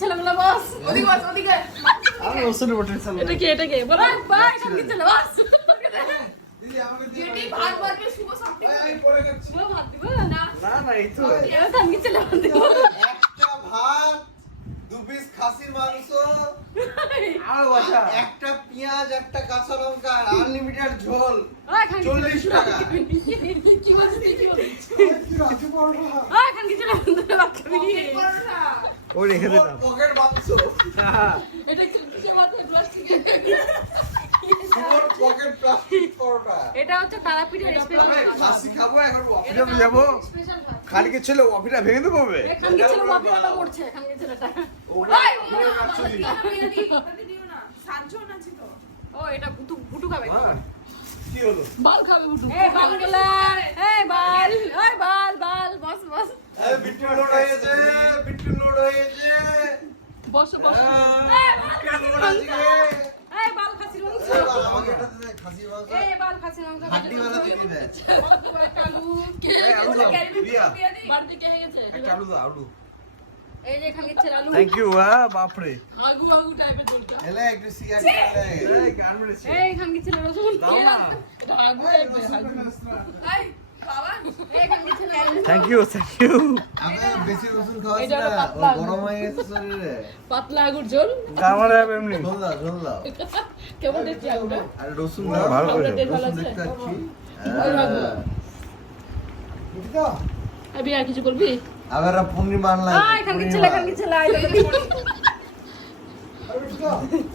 ছেলেগুলো বস ওদিকে বস ওদিকে আমি ওসনে বটে চাল এটা কি বল ভাই খানকি ছেলে বস দিদি আমাকে যেটি ভাত ভাতকে শুভ শক্তি আমি পড়ে গেছি শুভ ভাত দিব না না এই তো এও খানকি ছেলে ভাত দিব একটা ভাত দু পিস খাসির মাংস আর বাসা একটা পেঁয়াজ একটা কাঁচা লঙ্কা আনলিমিটেড ঝোল ওই খানকি 40 টাকা কি বলছিস কি বলছিস কি রাখি পড়া ওই খানকি ছেলে ভাত খাবি ও রেখে দিলাম পকেট মাংস এটা কি ভাত প্লাস্টিক সুপার পকেট প্লাস্টিক পরোটা এটা হচ্ছে তারাপীঠের স্পেশাল খাসি খাবো এখন অফিসে যাবো স্পেশাল ভাত খালিকে ছেলে অফিসটা ভেঙে দেবো বে খানকি ছেলে বাপিটা মরছে খানকি ছেলেটা ও এটা গুটু খাবে কি হলো বাল খাবে গুটু এই বালগুলা এই বাল ওই বাল বস বস এই বিট্টু লোড হয়েছে বিট্টু লোড হয়েছে বস বস বিট্টু লোড আছে এই বাল খাসির মাংস আমাকে এটা দে খাসি মাংস এই বাল খাসির মাংস হাড্ডি वाला দিয়ে দে বড় একটা আলু এই আলু দাও দিয়া বাড়তি কে হয়ে গেছে একটা আলু দাও আলু এই যে খানকি ছেলে আলু থ্যাংক ইউ বাপ রে আগু টাইপের বলটা এলে একটু সিগার এই গান মেরেছি এই খানকি ছেলে রসুন দাও না এটা আগু টাইপের এই বাবা এই খানকি ছেলে আলু থ্যাংক ইউ আমি বেশি রসুন খাওয়াছি এটা না পাতলা ও গরম হয়ে গেছে শরীরে পাতলা আগুর ঝোল গামার হবে এমনি ঝোল দাও কেমন দেখছি আগুটা আরে রসুন দাও ভালো করে রসুন দেখতে পাচ্ছি আবি আর কিছু করবি আবার পূর্ণিমা আনলাম আয় খানকি ছেলে আই